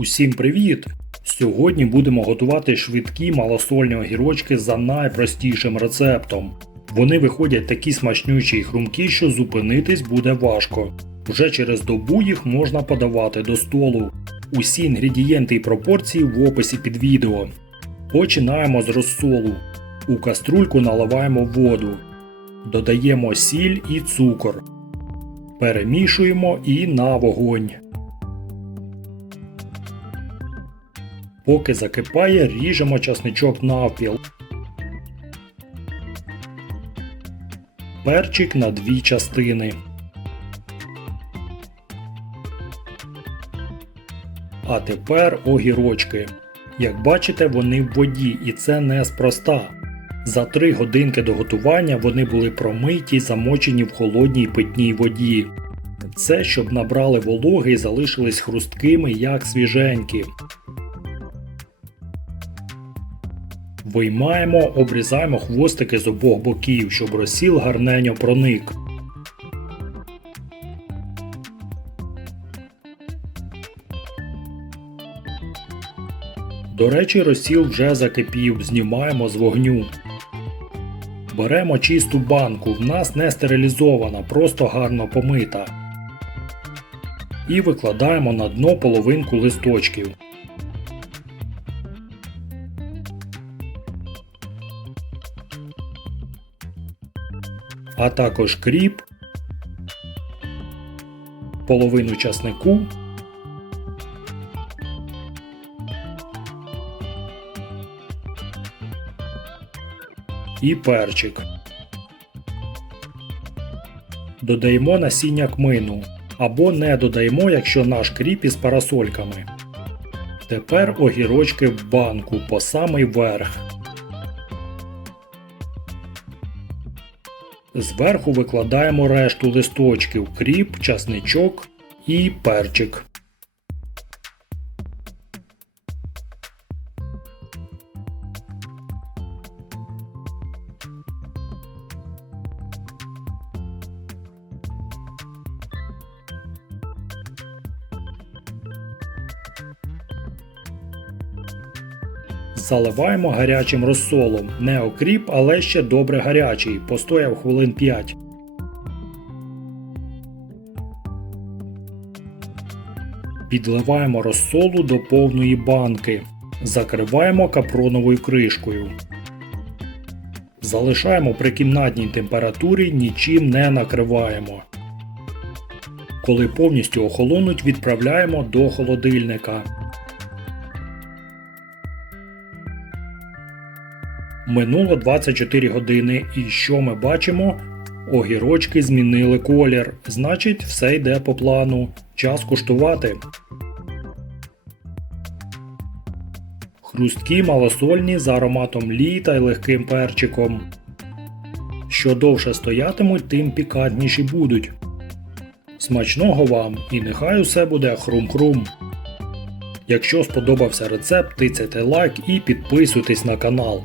Усім привіт! Сьогодні будемо готувати швидкі малосольні огірочки за найпростішим рецептом. Вони виходять такі смачнючі і хрумкі, що зупинитись буде важко. Вже через добу їх можна подавати до столу. Усі інгредієнти і пропорції в описі під відео. Починаємо з розсолу. У каструльку наливаємо воду. Додаємо сіль і цукор. Перемішуємо і на вогонь. Поки закипає, ріжемо часничок навпіл. Перчик на дві частини. А тепер огірочки. Як бачите, вони в воді і це неспроста. За 3 годинки до готування вони були промиті й замочені в холодній питній воді. Це щоб набрали вологи і залишились хрусткими, як свіженькі. Виймаємо, обрізаємо хвостики з обох боків, щоб розсіл гарненьо проник. До речі, розсіл вже закипів, знімаємо з вогню. Беремо чисту банку, в нас не стерилізована, просто гарно помита. І викладаємо на дно половинку листочків. А також кріп, половину часнику, і перчик. Додаємо насіння кмину або не додаємо, якщо наш кріп із парасольками. Тепер огірочки в банку по самий верх. Зверху викладаємо решту листочків, кріп, часничок і перчик. Заливаємо гарячим розсолом. Не окріп, але ще добре гарячий. Постояв хвилин 5. Підливаємо розсолу до повної банки. Закриваємо капроновою кришкою. Залишаємо при кімнатній температурі, нічим не накриваємо. Коли повністю охолонуть, відправляємо до холодильника. Минуло 24 години, і що ми бачимо? Огірочки змінили колір. Значить, все йде по плану. Час куштувати. Хрусткі малосольні з ароматом літа і легким перчиком. Що довше стоятимуть, тим пікантніші будуть. Смачного вам і нехай усе буде хрум-хрум. Якщо сподобався рецепт, тицяйте лайк і підписуйтесь на канал.